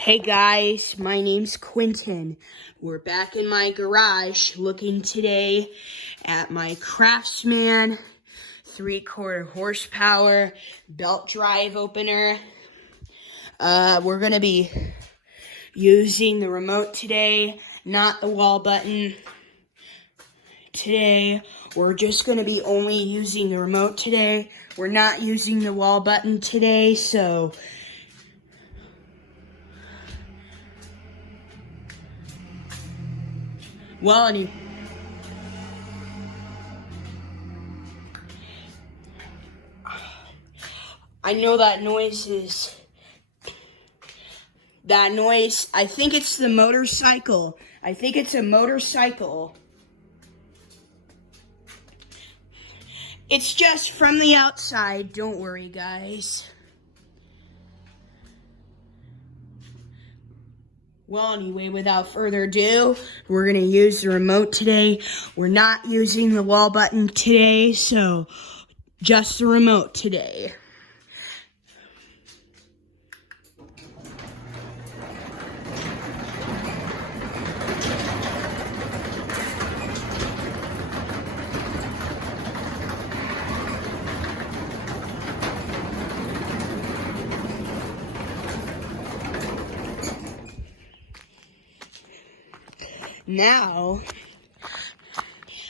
Hey guys, my name's Quentin. We're back in my garage looking today at my Craftsman 3/4 horsepower belt drive opener. We're going to be using the remote today, not the wall button. Today, we're just going to be only using the remote today. We're not using the wall button today, so I know that noise, I think it's the motorcycle. I think it's a motorcycle. It's just from the outside, don't worry guys. Well, anyway, without further ado, we're gonna use the remote today. We're not using the wall button today, so just the remote today. Now,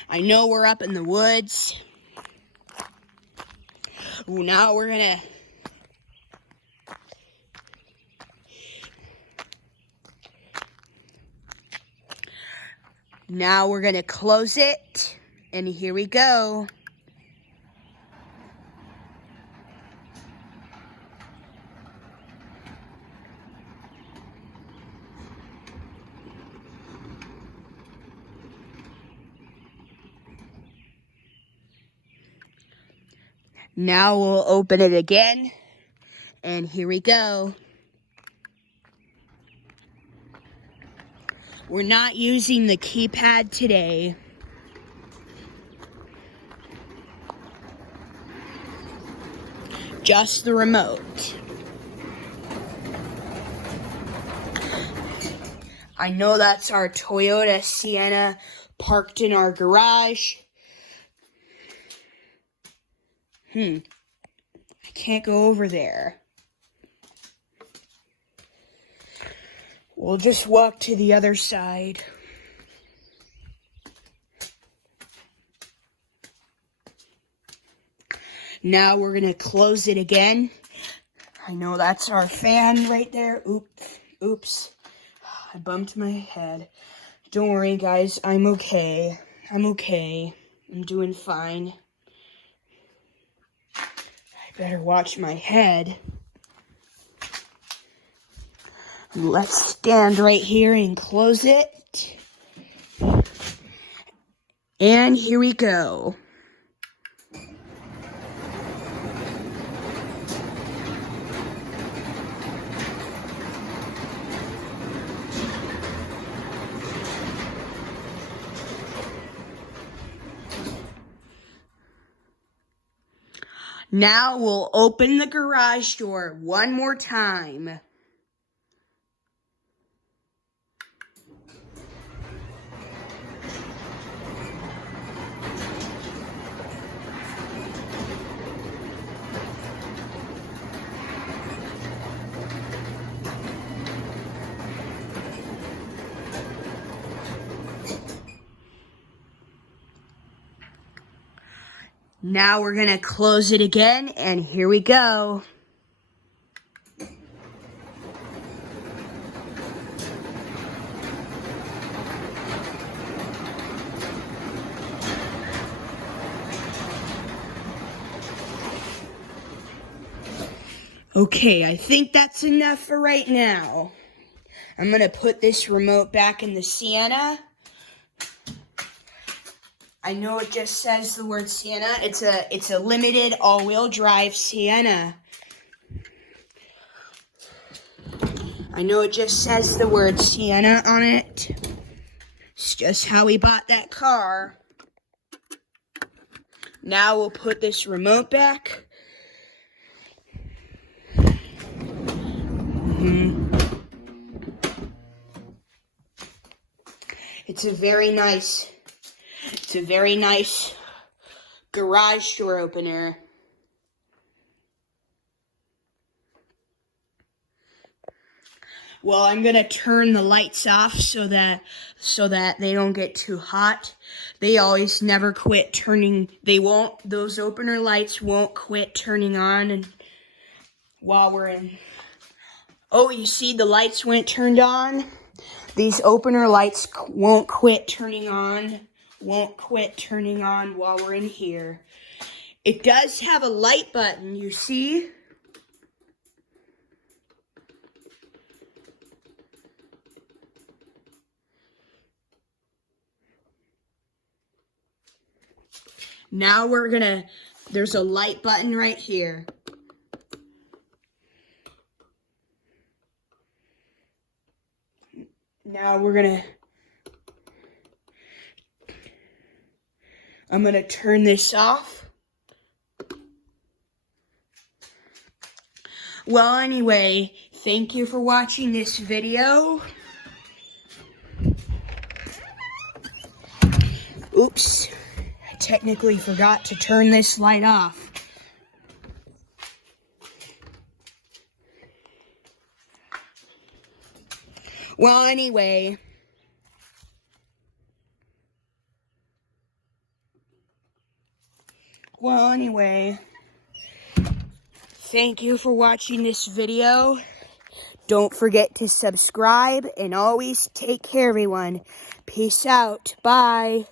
I know we're up in the woods. Now we're gonna close it, and here we go. Now we'll open it again, and here we go. We're not using the keypad today. Just the remote. I know that's our Toyota Sienna parked in our garage. I can't go over there. We'll just walk to the other side. Now we're gonna close it again. I know that's our fan right there. Oops. I bumped my head. Don't worry, guys. I'm okay. I'm doing fine. I better watch my head. Let's stand right here and close it. And here we go. Now we'll open the garage door one more time. Now we're gonna close it again, and here we go. Okay, I think that's enough for right now. I'm gonna put this remote back in the Sienna. I know it just says the word Sienna. It's a limited all-wheel drive Sienna. I know it just says the word Sienna on it. It's just how we bought that car. Now we'll put this remote back. It's a very nice garage door opener. Well, I'm gonna turn the lights off so that they don't get too hot. They always never quit turning. Those opener lights won't quit turning on and while we're in. Oh, you see the lights went turned on? These opener lights won't quit turning on while we're in here. It does have a light button, you see? Now there's a light button right here. Now I'm gonna turn this off. Well, anyway, thank you for watching this video. Oops, I technically forgot to turn this light off. Well, anyway, thank you for watching this video. Don't forget to subscribe and always take care, everyone. Peace out. Bye.